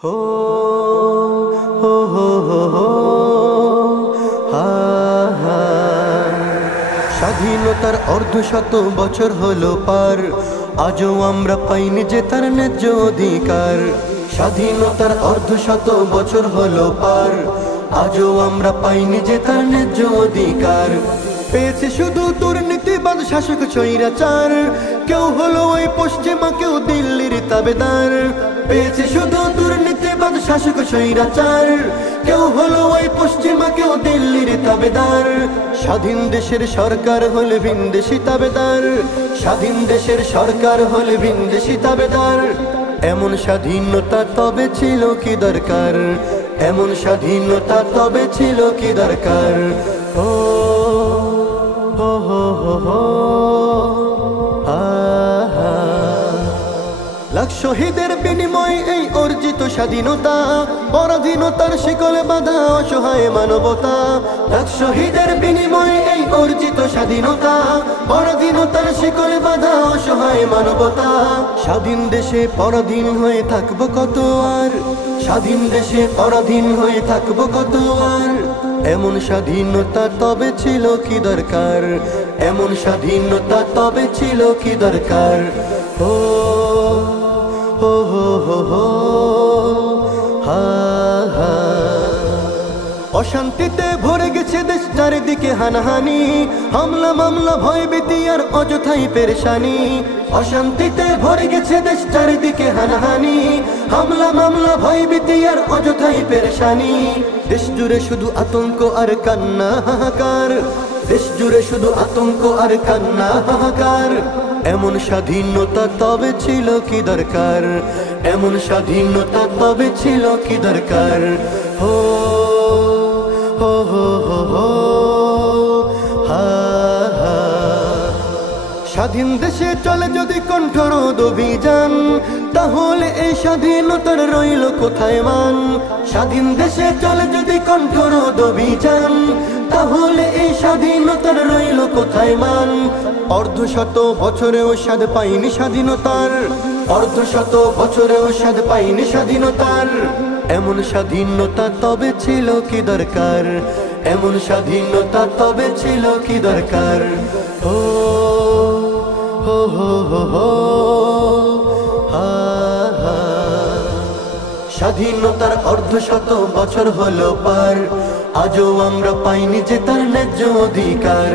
হো হো হো হো হো হা হা। স্বাধীনতার অর্ধশত বছর হলো পার, আজও আমরা পাইনি যে তার ন্যায্য অধিকার। স্বাধীনতার অর্ধশত বছর হলো পার, আজও আমরা পাইনি যে তার ন্যায্য অধিকার। পেয়েছে শুধু দুর্নীতিবাদ শাসক স্বৈরাচার, কেউ হলো ওই পশ্চিমা কেউ দিল্লির তাবেদার। পেয়েছে শুধু দুর্নীতিবাদ শাসক স্বৈরাচার, কেউ হলো ওই পশ্চিমা কেউ দিল্লির তাবেদার। স্বাধীন দেশের সরকার হলে ভিনদেশি তাবেদার, স্বাধীন দেশের সরকার হলে ভিনদেশি তাবেদার। এমন স্বাধীনতা তবে ছিল কি দরকার, এমন স্বাধীনতা তবে ছিল কি দরকার। ও হো হো হো হো হা হা। লাখ শহীদের বিনিময়ে এই অর্জিত স্বাধীনতা, পরাধীনতার শিকলে বাঁধা অসহায় মানবতা। লাখ শহীদের বিনিময়ে এই অর্জিত স্বাধীনতা, পরাধীনতার শিকলে বাঁধা অসহায় মানবতা। স্বাধীন দেশে পরাধীন হয়ে থাকবো কত আর, স্বাধীন দেশে পরাধীন হয়ে থাকবো কত আর। এমন স্বাধীনতা তবে ছিল কি দরকার, এমন স্বাধীনতা তবে ছিল কি দরকার। ও হো হো হো হো হা হা। অশান্তিতে ভরে গেছে দেশ, চারিদিকে হানাহানি, হামলা মামলা ভয় ভীতি আর অযথাই পেরেশানি। অশান্তিতে ভরে গেছে দেশ, চারিদিকে হানাহানি, হামলা মামলা ভয় ভীতি আর অযথাই পেরেশানি। দেশ জুড়ে শুধু আতঙ্ক আর কান্না হাহাকার, দেশ জুড়ে শুধু আতঙ্ক আর কান্না হাহাকার। এমন স্বাধীনতা তবে ছিল কি দরকার, এমন স্বাধীনতা তবে ছিল কি দরকার। হো হো হো হো হো হা হা। স্বাধীন দেশে চলে যদি কণ্ঠরোধ অভিযান, তাহলে এই স্বাধীনতার রইল কোথায় মান। স্বাধীন দেশে চলে যদি কণ্ঠরোধ অভিযান, তাহলে এই স্বাধীনতার রইল কোথায় মান। অর্ধশত বছরেও স্বাদ পাইনি স্বাধীনতার, অর্ধশত বছরেও স্বাদ পাইনি স্বাধীনতার। এমন স্বাধীনতা তবে ছিল কি দরকার, এমন স্বাধীনতা তবে ছিল কি দরকার। ও হো হো হো হো হা হা। স্বাধীনতার অর্ধশত বছর হলো পার, আজও আমরা পাইনি যে তার ন্যায্য অধিকার।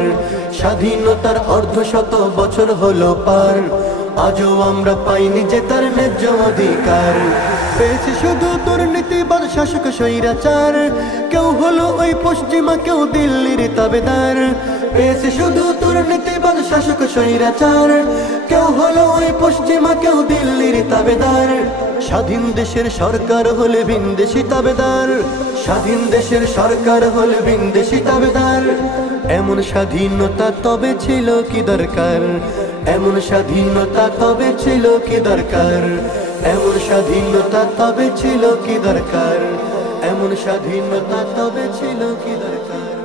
স্বাধীনতার অর্ধশত বছর হলো পার, আজও আমরা পাইনি যে তার ন্যায্য অধিকার। পেয়েছে শুধু দুর্নীতিবাদ শাসক স্বৈরাচার, কেউ হলো ওই পশ্চিমা কেউ দিল্লির তাবেদার। পেয়েছে শুধু দুর্নীতিবাদ শাসক স্বৈরাচার, কেউ হলো ওই পশ্চিমা কেউ দিল্লির তাবেদার। স্বাধীন দেশের সরকার হলে ভিনদেশি তাবেদার, স্বাধীন দেশের সরকার হলে ভিনদেশি তাবেদার। এমন স্বাধীনতা তবে ছিল কি দরকার, এমন স্বাধীনতা তবে ছিল কি দরকার। এমন স্বাধীনতা তবে ছিল কি দরকার, এমন স্বাধীনতা তবে ছিল কি দরকার।